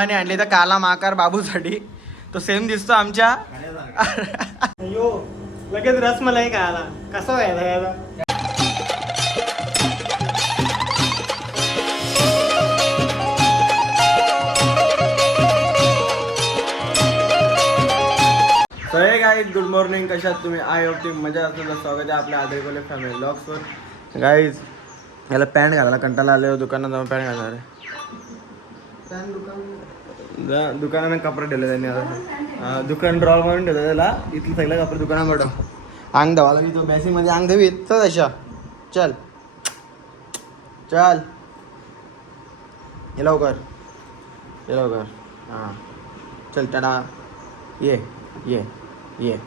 आणि आणली तर काला माकार बाबूसाठी. तो सेम दिसतो आमच्या. यो लगेच रसमलाई काय आला कसं व्हायला याला सो हे गाईज गुड मॉर्निंग कशात तुम्ही? आय होप ती मजा असेल. तर स्वागत आहे आपल्या आदरकोले फॅमिली ब्लॉग्सवर गाईज याला पॅन्ट घालायला कंटाळा आले दुकानात जाऊन पॅन्ट घालणार आहे. दुकानाने कपडे ठेवले त्यांनी आता. दुकान ड्रॉ म्हणून ठेवलं त्याला. इथलं सगळं कपडे दुकानामध्ये अंग धवाला मी तो बॅसिंगमध्ये अंग धवी तर तशा चल. चल. ये लवकर. ये लवकर. हां. चल टाटा ये ये ये.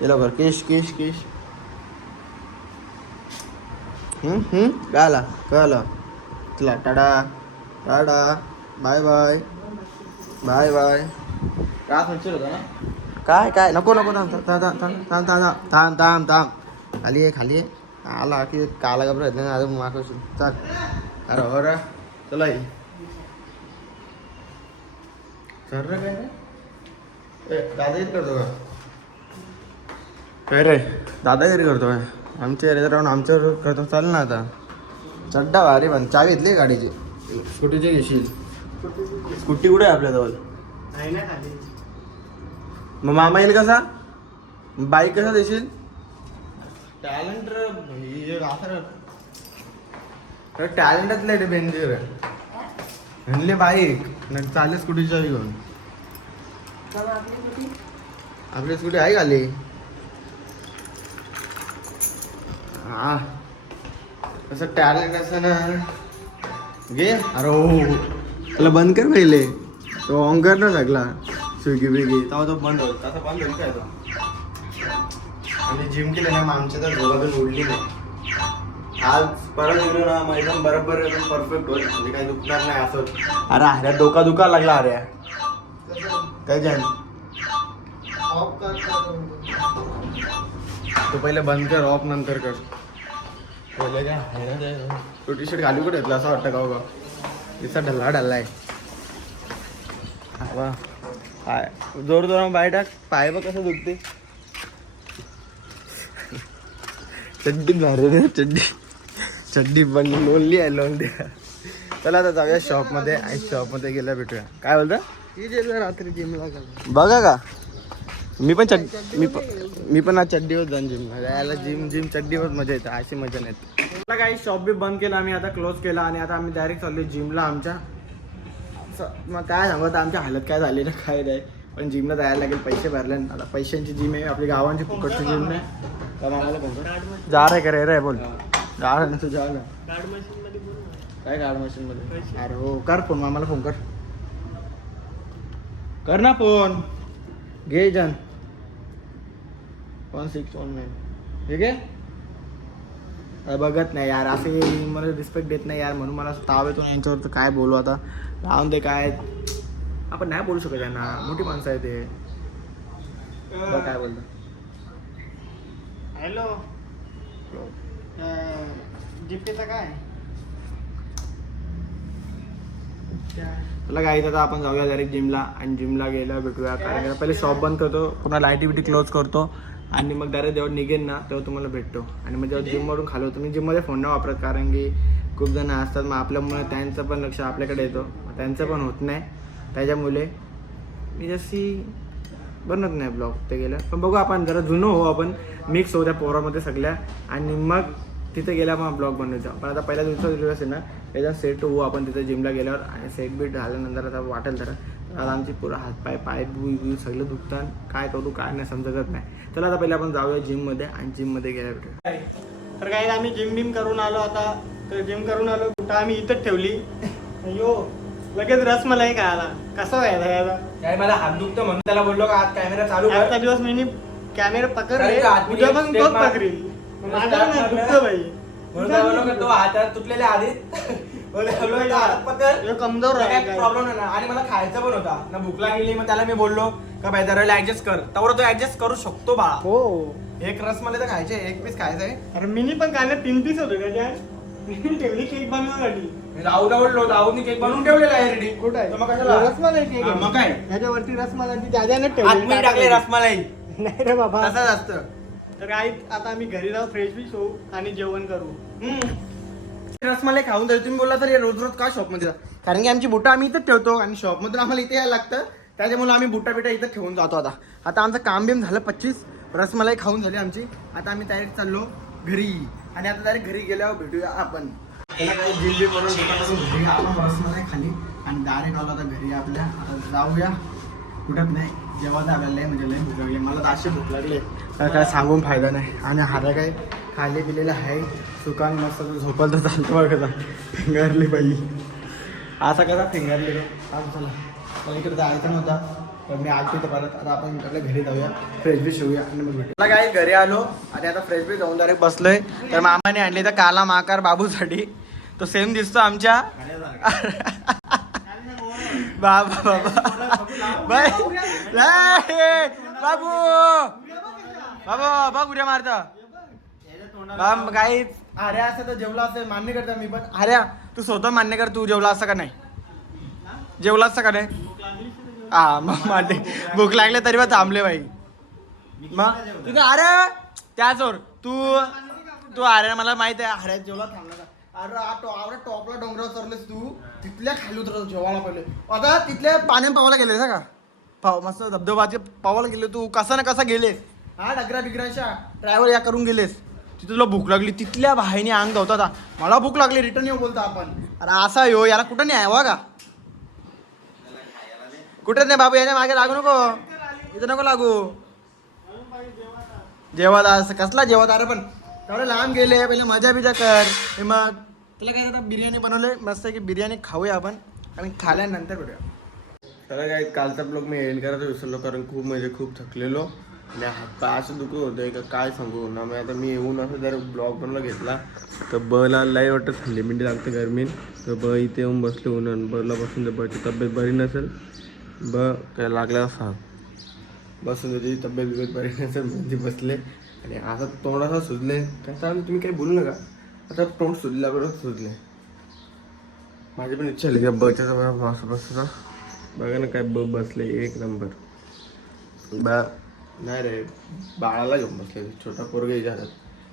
ये लवकर. केश केश केश. हम्म हम्म. काय आला चला tata tata bye bye bye bye काय काय काय नको नको थांब थांब थांब थांब थांब थांब थांब थांब थांब खाली आहे खाली आहे आला की काला घबरा येत नाही अजून मागवशील चल अरे हो रे चला ये सर रे काय रे? ए, दादागिरी करतो का काय रे दादागिरी करतो काय आमच्या राहून आमच्यावर करतो चाल ना आता चड्डा भारी पण चावी घेतली गाडीची स्कूटीची घेशील. स्कूटी कुठे आहे आपल्याजवळ? नाही ना खाली. मग मामा येईल कसा? बाईक कसा देशील? टॅलेंट टॅलेंटच नाही रे बेंजीर म्हणले बाईक नाही चालेल स्कूटीच्या घेऊन. आपली स्कूटी आहे खाली. हा. असं टॅलेंट असं ना. घे अरे हो त्याला बंद कर पहिले. तो ऑन कर ना लागला स्विगी बिगी तेव्हा तो बंद होईल. तसा बंद होईल काय तो? आणि जिम केलं ना मग आमच्या तर झोपातून उडली नाही. आज परत गेलो ना मग एकदम बरोबर एकदम परफेक्ट होईल. म्हणजे काही दुखणार नाही असं. अरे अरे डोका दुखा लागला अरे. काय जाण ऑफ कर तो पहिले बंद कर ऑफ नंतर कर. तो टी शर्ट खाली कुठे घेतला असं वाटतं का बघा. तिचा ढल्ला ढल्लाय वा. पाय जोर जोर पाय टाक. पाय बघ कसं दुखते. चड्डी भारी रे चड्डी. चड्डी पण लोणली आहे लोणली चला आता जाऊया शॉपमध्ये आणि शॉपमध्ये गेल्या भेटूया. काय बोलता? रात्री जिमला बघा का? मी पण चड्डी मी पण मी पण आज चड्डीवर जाईन जिम यायला जिम जिम चड्डीवर मजा येते. अशी मजा नाही येत. मला काही शॉप बी बंद केला आम्ही आता क्लोज केला आणि आता आम्ही डायरेक्ट चाललो जिमला आमच्या. मग काय सांगू आता आमची हालत काय झाली ना काय नाही. पण जिमला जायला लागेल पैसे भरले ना. आता पैशांची जिम आहे आपली गावांची फुकटची जिम नाही तर आम्हाला फोन कर जा रे करे रे बोल. जा रे. तू जा ना. गार्ड मशीन मध्ये बोल ना. काय कार्ड मशीन मध्ये? अरे हो कर फोन मामाला फोन कर. कर ना फोन. घे जन. वन सिक्स वन नाईन ठीक आहे बघत नाही यार असे मला रिस्पेक्ट देत नाही यार म्हणून मला ताव येतो यांच्यावर तर काय बोलू आता? राहून दे काय? आपण नाही बोलू शकत यांना मोठी माणसं आहे ते। काय बोलतो? हॅलो जीपीचा काय? तुला काय आता आपण जाऊया डायरेक्ट जिमला आणि जिमला गेल्या भेटूया. कारण पहिले शॉप बंद करतो पुन्हा लाईटी बिटी क्लोज करतो. आणि मग डायरेक्ट जेव्हा निघेन ना तेव्हा तुम्हाला भेटतो. आणि मग जेव्हा जिमवरून खालो तुम्ही जिममध्ये फोन नाही वापरत कारण की खूप जण असतात मग आपल्यामुळे त्यांचं पण लक्ष आपल्याकडे येतो. मग त्यांचं पण होत नाही. त्याच्यामुळे मी जशी बनत नाही ब्लॉग ते गेलं पण बघू आपण जरा जुनं हो आपण मिक्स होऊ त्या पोरामध्ये सगळ्या. आणि मग तिथे गेल्या मग ब्लॉग बनवायचा पण आता पहिल्या दिवसा दिवस आहे ना त्याचा सेट होऊ आपण तिथे जिमला गेल्यावर. आणि सेट बीट झाल्यानंतर आता वाटेल जरा आता आमची पुरं हातपाय पाय बुई बुई सगळं दुखतात. काय करू काय नाही समजतच नाही. चला आता पहिले आपण जाऊया जिममध्ये आणि जिममध्ये गेल्या भेटूया. तर काही आम्ही जिम बिम करून आलो आता. तर जिम करून आलो कुठं आम्ही इथंच ठेवली. यो लगेच रसमलाई काय आला कसं व्हायला याला काय मला हात दुखतो म्हणून त्याला बोललो का आज कॅमेरा चालू कर. आजचा दिवस मी कॅमेरा पकडले उद्या एक पण तोच म्हणून माझं नाही. दुखतं म्हणून काय बोललो का तो हातात तुटलेल्या आधी कमजोर काय राहिला. प्रॉब्लेम नाही ना? आणि मला खायचं पण होता. ना भूक लागली मग त्याला मी बोललो का बाई जरा ऍडजस्ट कर. तेवढं तो ऍडजस्ट करू शकतो बाळा हो. एक रस मला तर खायचे एक पीस खायचंय. अरे मिनी पण काय तीन पीस होते मिनी ठेवली केक बनवण्यासाठी राहूला बोललो राहूने केक बनवून ठेवलेला आहे रेडी कुठं आहे? तर मग कशाला? रसमलाई केक हा. मग काय? ह्याच्यावरती रसमलाई ती दादाने आतमध्ये टाकले रसमलाई नाही रे बाबा. तसंच असतं. तर आई आता आम्ही घरी जाऊ फ्रेश बिश होऊ आणि जेवण करू. हम्म. रसमलाई खाऊन जाईल तुम्ही बोलला तर हे रोज रोज का शॉपमध्ये कारण की आमची बुटा आम्ही इथं ठेवतो आणि शॉपमधून आम्हाला इथे यायला लागतं. त्याच्यामुळे आम्ही बुटा बिटा इथं ठेवून जातो आता. आता आमचं काम बिम झालं पच्चीस. रसमलाई खाऊन झाली आमची. आता आम्ही डायरेक्ट चाललो घरी. आणि आता डायरेक्ट घरी गेल्यावर भेटूया आपण. जिल्बी बनवून घरी आपण रसमलाई खाली. आणि डायरेक्ट आलो आता घरी आपल्या. आता जाऊया. कुठत नाही. जेव्हा लय म्हणजे लय भूक लागली. मला तर अशी भूक लागली. तर काय सांगून फायदा नाही. आणि हारा काय? खाली दिलेलं आहे. सुकान मस्त झोपाल तर चालतो बघा कसा फिंगरली पाहिजे असा कसा फिंगरली रे झाला चला. मला इकडे जायचा नव्हता पण मी आलतो तर परत. आता आपण इकडे घरी जाऊया. फ्रेश बी शिवूया आणि मग भेटू मला घरी आलो. आणि आता फ्रेश बी जाऊन डायरेक्ट बसलोय. तर मामाने आणली तर काला माकार बाबूसाठी. तो सेम दिसतो आमच्या. बाबा बाबा. बाय बाबू. बाबू बघ उड्या मारता. बाम काही अरे असं तर जेवला असेल मान्य करता मी पण अरे तू स्वतः मान्य कर तू जेवला असं का नाही? जेवला असं का नाही? हा मग मान्य भूक लागले तरी पण थांबले बाई. मग तुझं अरे त्याचवर तू तू अरे मला माहीत आहे अरे जेवला थांबला का? अरे अरे टॉपला डोंगरावर चढलेस तू. तिथल्या खाली उतरत जेवायला पहिले आता तिथल्या पाण्यात पावाला गेलेस का? पाव मस्त धबधबाचे पावाला गेले तू कसा ना कसा गेलेस. हा डगरा बिगराच्या ड्रायव्हर या करून गेलेस. तिथे तुला भूक लागली तिथल्या भाईने अंग धावता मला भूक लागली रिटर्न येऊ बोलता आपण. अरे असा यो याला कुठं नाही आहे का कुठं नाही बाबू याच्या मागे लागू नको. इथं नको लागू. जेवत असं कसला जेवत? अरे पण तेवढे लांब गेले पहिले मजा बिजा कर. हे मग तुला काय आता बिर्याणी बनवले मस्त की बिर्याणी खाऊया आपण आणि खाल्यानंतर भेटूया तर काय कालचा ब्लॉग मी एंड करायचं विसरलो कारण खूप म्हणजे खूप थकलेलो. आणि हातपाय असं दुखत होतं का? काय सांगू? ना मग आता मी येऊन असं जर ब्लॉग बनला घेतला. तर बला लाई वाटत थंडी मिंडी लागते गरमीन तर ब इथे येऊन बसले ऊन आणि बला बसून तर बची तब्येत बरी नसेल ब काय लागल्या सांग. बसून त्याची तब्येत बिब्येत बरी नसेल म्हणजे बसले. आणि आता तोंड असं सुजले. काय सांग तुम्ही काही बोलू नका. आता तोंड सुजल्याबरोबर सुजले. माझी पण इच्छा झाली का बच्या बघा असं बघा ना काय ब बसले एक नंबर. बा नाही रे बाळाला घेऊन बसले छोटा पोरगा विचारत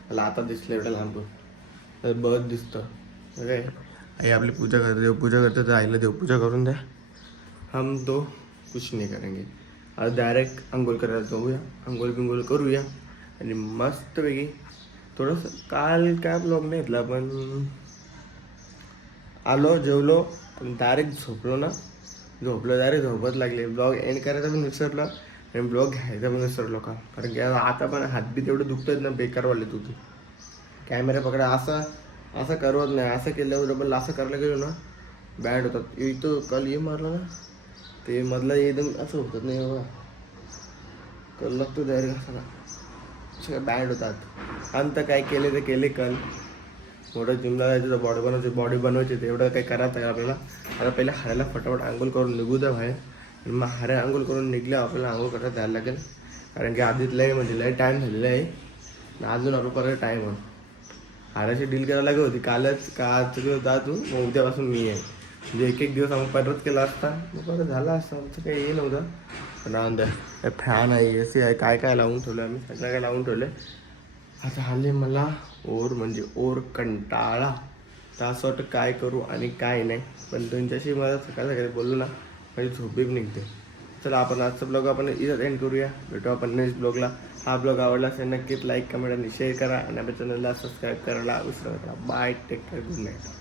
त्याला आता दिसलं एवढं लांबून तर बस दिसतं. काय आई आपली पूजा करते. देवपूजा करते तर आईला देवपूजा करून द्या हम तो कुछ नाही करेंगे. आज डायरेक्ट आंघोळ करायला जाऊया. आंघोळ बिंघोळ करूया. आणि मस्तपैकी थोडंसं काल काय ब्लॉग नाही घेतला पण आलो जेवलो डायरेक्ट झोपलो ना. झोपलो डायरेक्ट झोपत लागले. ब्लॉग एंड करायचा पण विसरलो. आणि ब्लॉग घ्यायचा पण विसरलो का कारण की आता पण हात बी तेवढे दुखतात ना बेकारवाले तू तू. कॅमेरा पकडा असं असं करवत नाही. असं केल्यावर डबल असं करायला गेलो ना बॅड होतात. इथं काल ये मारलं ना ते मधला एकदम असं होतात नाही बघा. कल लागतो डायरेक्ट असं. का सगळं बॅड होतात. अंत काय केले ते केले कल. मोठं जिमला जायचं तर बॉडी बनवायची बॉडी बनवायची तेवढं एवढं काही करायचं आहे आपल्याला. आता पहिले हायला फटाफट आंघोळ करून निघू द्या बाहेर. मग हाऱ्या आंघोळ करून निघलं आपल्याला आंघोळ करायला द्यायला लागेल. कारण की आधीच लय म्हणजे लय टाईम झालेला आहे. आणि अजून अरू परत टाईम आहे. हाराची डील करायला लागत होती. कालच का आज होता तू मग उद्यापासून मी आहे. म्हणजे एक एक दिवस आम्ही परत केला असता. मग परत झाला असता. आमचं काही हे नव्हतं. पण राहून द्या फॅन आहे ए सी आहे. काय काय लावून ठेवलं आम्ही? सगळं काय लावून ठेवलं आता आले मला ओर म्हणजे ओर कंटाळा. तर असं वाटतं काय करू आणि काय नाही. पण तुमच्याशी मला सकाळ सकाळी बोललो ना म्हणजे झोपी पण निघते. चला आपण आजचा ब्लॉग आपण इथं एंड करूया. भेटू आपण नेक्स्ट ब्लॉगला. हा ब्लॉग आवडला असेल नक्कीच लाईक कमेंट आणि शेअर करा. आणि आपल्या चॅनलला सबस्क्राईब करायला विसरू नका. Bye take care good night